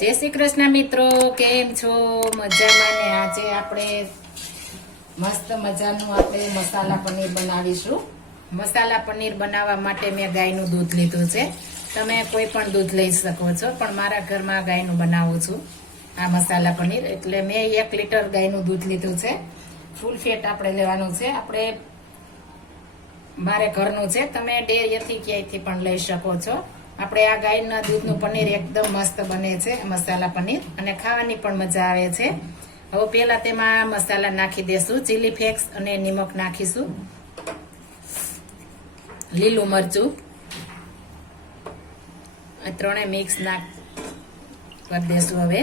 जय श्री कृष्ण मित्रों, केम छो? मजामां ने आजे आपणे मस्त मजानुं आपणे मसाला पनीर बनावीशुं। मसाला पनीर बनाववा माटे मैं गायनुं दूध लीधुं छे। तमे कोई पण दूध लई शको छो, पण मारा घरमां गायनुं बनावुं छुं आ मसाला पनीर। एटले मैं 1 लीटर गायनुं दूध लीधुं छे। फूल फेट आपणे लेवानुं छे। आपणे मारे घरनुं छे, तमे डेरीएथी क्यांयथी पण लई शको छो। આપણે આ ગાયના દૂધનું પનીર એકદમ મસ્ત બને છે, મસાલા પનીર, અને ખાવાની પણ મજા આવે છે। હવે પહેલા તેમાં મસાલા નાખી દેશું। ચીલી ફ્લેક્સ અને નિમક નાખીશું, લીલું મરચું આ ત્રણે મિક્સ કરી દેશું। હવે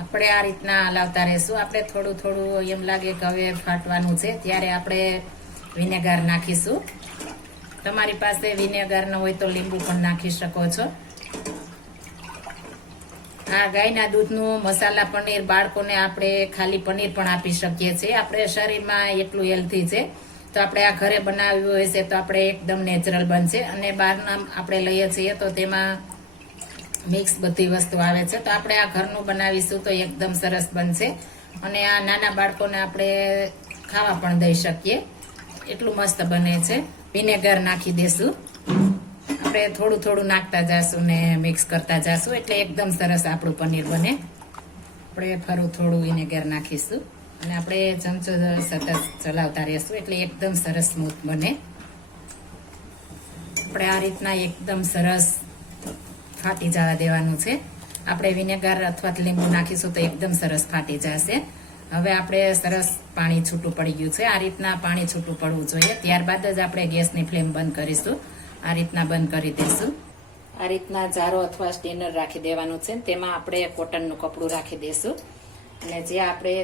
આપણે આ રીતના હલાવતા રહેશું। આપણે થોડું થોડું એમ લાગે કે હવે ફાટવાનું છે ત્યારે આપણે વિનેગાર નાખીશું। તમારી પાસે વિનેગાર ન હોય તો લીંબુ પણ નાખી શકો છો। આ ગાયના દૂધનું મસાલા પનીર બાળકોને આપણે ખાલી પનીર પણ આપી શકીએ છીએ। આપણે શરીરમાં એટલું હેલ્ધી છે, તો આપણે આ ઘરે બનાવ્યું હોય છે તો આપણે એકદમ નેચરલ બનશે। અને બહારના આપણે લઈએ છીએ તો તેમાં મિક્સ બધી વસ્તુ આવે છે, તો આપણે આ ઘરનું બનાવીશું તો એકદમ સરસ બનશે। અને આ નાના બાળકોને આપણે ખાવા પણ દઈ શકીએ, એટલું મસ્ત બને છે। વિનેગર નાખી દેશું। આપણે થોડું થોડું નાખતા જશું ને મિક્સ કરતા જશું, એટલે એકદમ સરસ આપણું પનીર બને। આપણે ફરું થોડું વિનેગર નાખીશું અને આપણે ચમચો સતત ચલાવતા રહેશું, એટલે એકદમ સરસ સ્મૂથ બને। આપણે આ રીતના એકદમ સરસ ફાટી જવા દેવાનું છે। આપણે વિનેગર અથવા લીંબુ નાખીશું તો એકદમ સરસ ફાટી જશે। હવે આપણે સરસ પાણી છૂટું પડી ગયું છે। આ રીતના પાણી છૂટું પડવું જોઈએ, ત્યારબાદ જ આપણે ગેસની ફ્લેમ બંધ કરીશું। આ રીતના બંધ કરી દઈશું। આ રીતના જારો અથવા સ્ટેનર રાખી દેવાનું છે, તેમાં આપણે કોટનનું કપડું રાખી દઈશું અને જે આપણે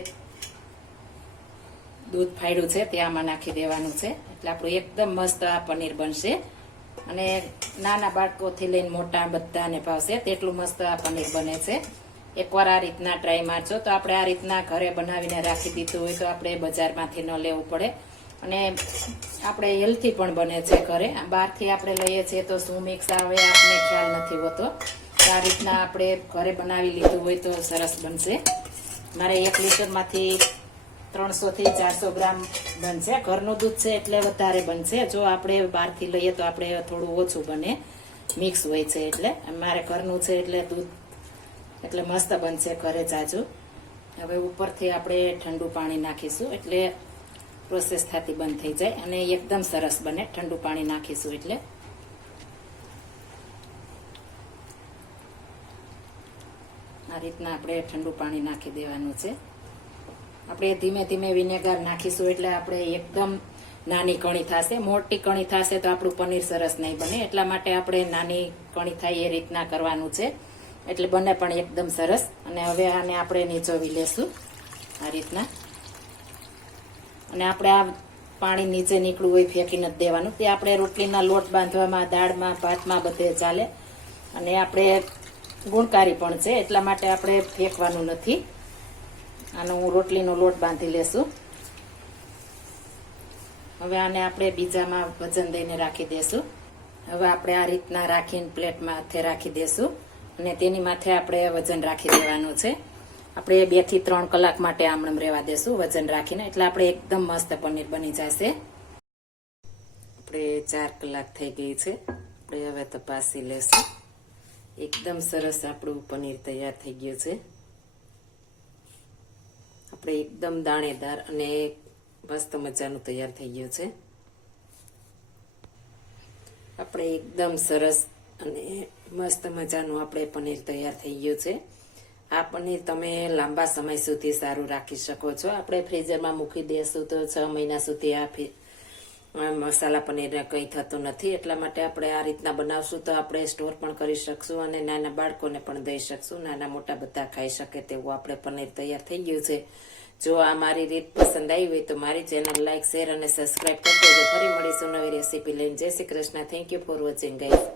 દૂધ ફાડ્યું છે તે આમાં નાખી દેવાનું છે, એટલે આપણું એકદમ મસ્ત આ પનીર બનશે। અને નાના બાળકોથી લઈને મોટા બધાને ભાવશે તેટલું મસ્ત આ પનીર બને છે। એકવાર આ રીતના ટ્રાય મારજો તો આપણે આ રીતના ઘરે બનાવીને રાખી દીધું હોય તો આપણે બજારમાંથી ન લેવું પડે, અને આપણે હેલ્થી પણ બને છે ઘરે। બહારથી આપણે લઈએ છીએ તો શું મિક્સ આવે આપણે ખ્યાલ નથી હોતો, આ રીતના આપણે ઘરે બનાવી લીધું હોય તો સરસ બનશે। મારે 1 લીટરમાંથી 300 થી 400 ગ્રામ બનશે। ઘરનું દૂધ છે એટલે વધારે બનશે, જો આપણે બહારથી લઈએ તો આપણે થોડું ઓછું બને, મિક્સ હોય છે એટલે। મારે ઘરનું છે એટલે દૂધ એટલે મસ્ત બનશે ઘરે જાજુ। હવે ઉપરથી આપણે ઠંડુ પાણી નાખીશું, એટલે પ્રોસેસ થતી બંધ થઈ જાય અને એકદમ સરસ બને। ઠંડુ પાણી નાખીશું એટલે આ રીતના આપણે ઠંડુ પાણી નાખી દેવાનું છે। આપણે ધીમે ધીમે વિનેગર નાખીશું એટલે આપણે એકદમ નાની કણી થશે। મોટી કણી થશે તો આપણું પનીર સરસ નહીં બને, એટલા માટે આપણે નાની કણી થાય એ રીતના કરવાનું છે, એટલે બને પણ એકદમ સરસ। અને હવે આને આપણે નીચોવી લેશું આ રીતના, અને આપણે આ પાણી નીચે નીકળવું હોય ફેંકી નથી દેવાનું, તે આપણે રોટલીના લોટ બાંધવામાં, દાળમાં, ભાતમાં બધે ચાલે, અને આપણે ગુણકારી પણ છે એટલા માટે આપણે ફેંકવાનું નથી। આનો હું રોટલીનો લોટ બાંધી લેશું। હવે આને આપણે બીજામાં વજન દઈને રાખી દેશું। હવે આપણે આ રીતના રાખીને પ્લેટમાં હાથે રાખી દેશું અને તેની માથે આપણે વજન રાખી દેવાનું છે। આપણે 2 થી 3 કલાક માટે આમણમ રહેવા દેશું વજન રાખીને, એટલે આપણે એકદમ મસ્ત પનીર બની જશે। આપણે 4 કલાક થઈ ગઈ છે, આપણે હવે તપાસી લેશું। એકદમ સરસ આપણું પનીર તૈયાર થઈ ગયું છે। આપણે એકદમ દાણેદાર અને મસ્ત મજાનું તૈયાર થઈ ગયું છે। આપણે એકદમ સરસ અને મસ્ત મજાનું આપણે પનીર તૈયાર થઈ ગયું છે। આ પનીર તમે લાંબા સમય સુધી સારું રાખી શકો છો। આપણે ફ્રીઝરમાં મૂકી દઈશું તો 6 મહિના સુધી આ મસાલા પનીરને કંઈ થતું નથી, એટલા માટે આપણે આ રીતના બનાવશું તો આપણે સ્ટોર પણ કરી શકશું અને નાના બાળકોને પણ દઈ શકશું। નાના મોટા બધા ખાઈ શકે તેવું આપણે પનીર તૈયાર થઈ ગયું છે। જો આ મારી રીત પસંદ આવી હોય તો મારી ચેનલ લાઈક, શેર અને સબસ્ક્રાઈબ કરી દેજો। ફરી મળીશું નવી રેસીપી લઈને। જય Shri Krishna. Thank you for watching guys.